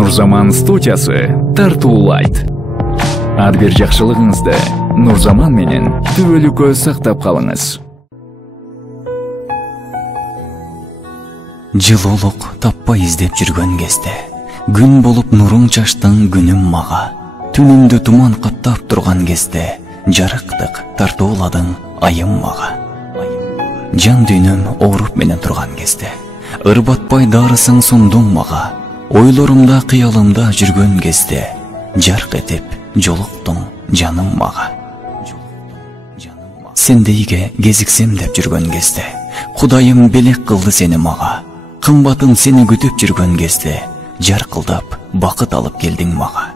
Нурзаман студиясы тартуулайт. Ар бир жакшылыгыңызды Нурзаман менен түбөлүккө сактап калыңыз. Жылуулук таппай издеп жүргөн кезде, күн болуп нуруң чачтың күнүм мага. Түнүмдү туман каптап турган кезде, жарыктык тартууладың айым мага. Жан дүйнөм ооруп менен турган кезде, ырбатпай дарысың сундуң мага. Ойлорумда, кыялымда жүргөн кезде, жарк этип жолуктуң жаным мага. Сендейге кезиксем деп жүргөн кезде, Кудайым белек кылды сени мага. Кымбатым сени күтүп жүргөн кезде, жаркылдап бакыт алып келдиң мага.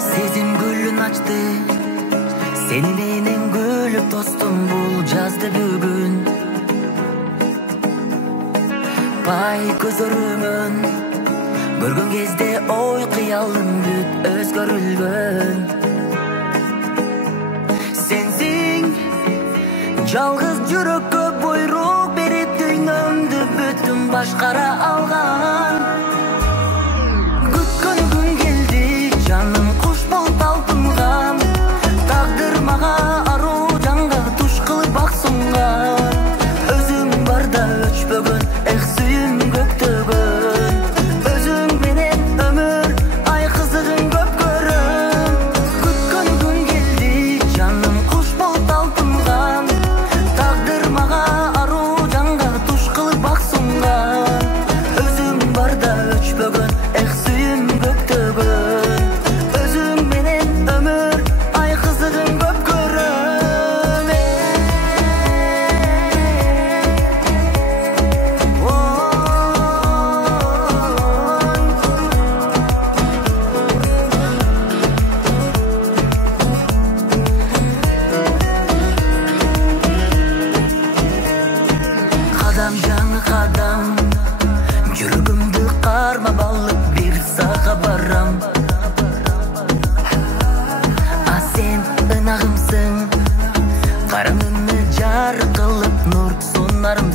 Сезим гүлүн ачты, сени менен күлүп тостум бул жазды бүгүн. Бай көзөрүңөн көргөн кезде ой кыялым бүт өзгөрүлгөн. Сенсиң жалгыз жүрөккө буйрук берип дүйнөмдү бүтүн башкара алган. Күткөн күн келди, жаным куш болуп алтынган. Тагдыр мага аруу жанга туш кылып бак сунган. Өзүң барда өчпөгөн, эх сүйүм көктөгөн. Өзүң менен өмүр ай кызыгын көп көрөм. Күткөн күн келди, жаным куш болуп алтынган. Тагдыр мага аруу жанга туш кылып бак сунган. Өзүң барда өчпөгөн, эх сүйүм көктөгөн. Өзүң менен өмүр ай кызыгын көп көрөм. Кадам жаңы кадам, жүрөгүмдү карма балып бир сага барам. А сен ынагымсың, караңымны жар кылып нур сунарым